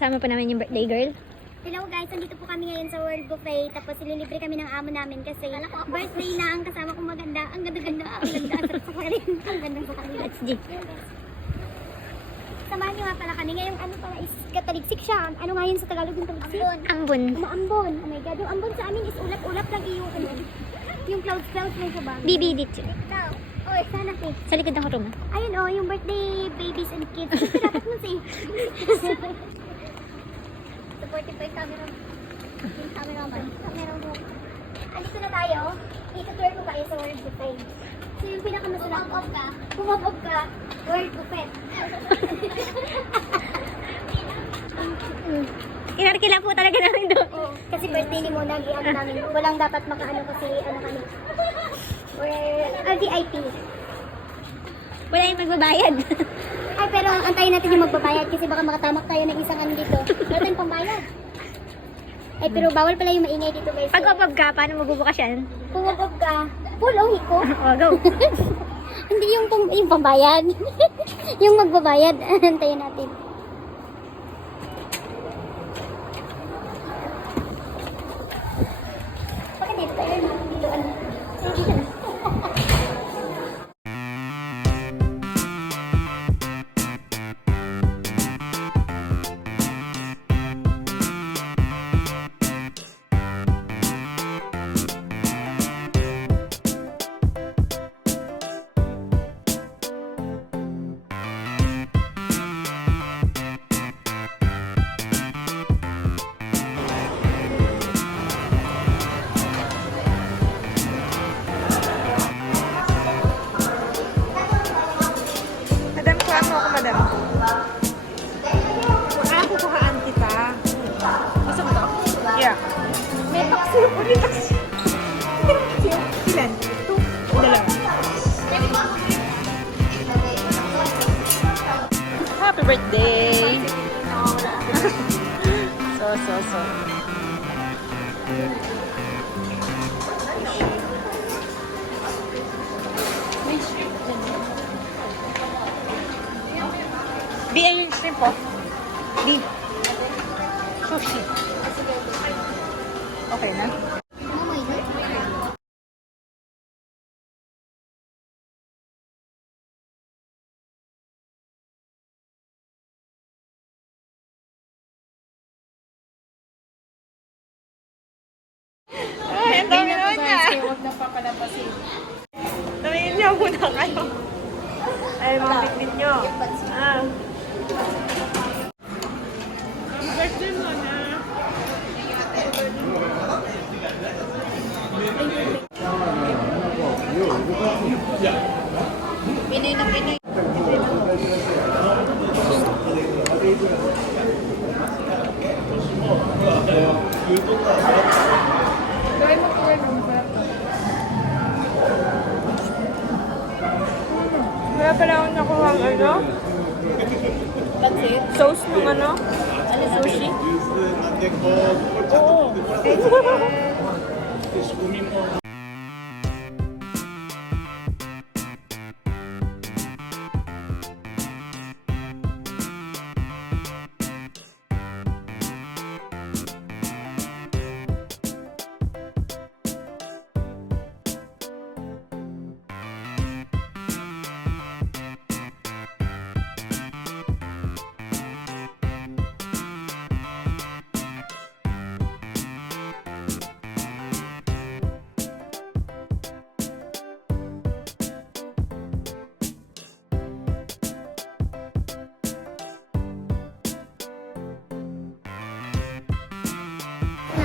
Kasama pa namin yung birthday girl. Hello guys, nandito po kami ngayon sa World Buffet. Tapos ililibre kami ng amo namin kasi birthday na ang kasama kong maganda. Ang ganda-ganda, ang ganda. Ang sa kanila. Ang ganda sa kanila. Let's G. Samahan niyo nga pala kami. Ngayong ano pala is kataligsik siya. Ano nga yun sa Tagalog yung taligsik? Ambon. Umaambon. Oh my God. Yung ambon sa amin is ulap-ulap lang iyo. Yung clouds may sa bang. BB dito. Oy, sana eh. Sa likod ng room. Ayun oh, yung birthday babies and kids. Ito dapat mo say. Supportive by camera. Yung camera man. Camera mo. Andito na tayo. Itutur ko kayo sa World Buffet. So yung pinakamasarap. Pumop-off ka. World Buffet. Kinarkila po talaga namin doon. Oo. Kasi birthday ni Mona, ano namin. Walang dapat makaano kasi ano kami. We're VIP. Wala yung magbabayad. Ay, pero antayin natin yung magbabayad kasi baka makatamak tayo ng isang ano dito. Wala tayong pambayad. Ay, pero bawal pala yung maingay dito guys. Pag opab ka, paano magbubukas yan? Kung wag ka, full hiko. Oh, go. Hindi yung pambayad. Yung magbabayad. Antayin natin. Bakit dito tayo? Dito ano? Dito na. Madam, kuha mo ako, madam. Kuhaan kita. Gusto mo to? Yeah. May paksiw. May paksiw. Ilan? Ito. Dalawa. Happy birthday! So. Di ay yung shrimp po. Di. Sushi. Okay na? Ay, ang dami naman niya. Huwag na papalabasin. Tumingin niyo muna kayo. Ay, mga bitbit niyo. Ah. Birthday mo na. Pinoy na Pinoy. Wala pala akong nakuha ang ano? Pansit. Sauce ng ano? Ano sushi? Oo.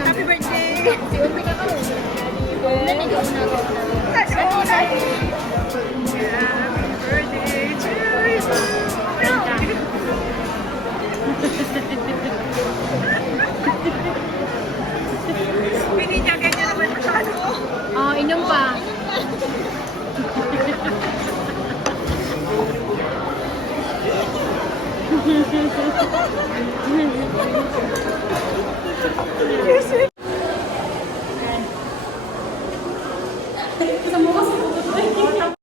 Happy birthday! Hindi niya ganyan naman masyado. Oh, inom pa. Yes,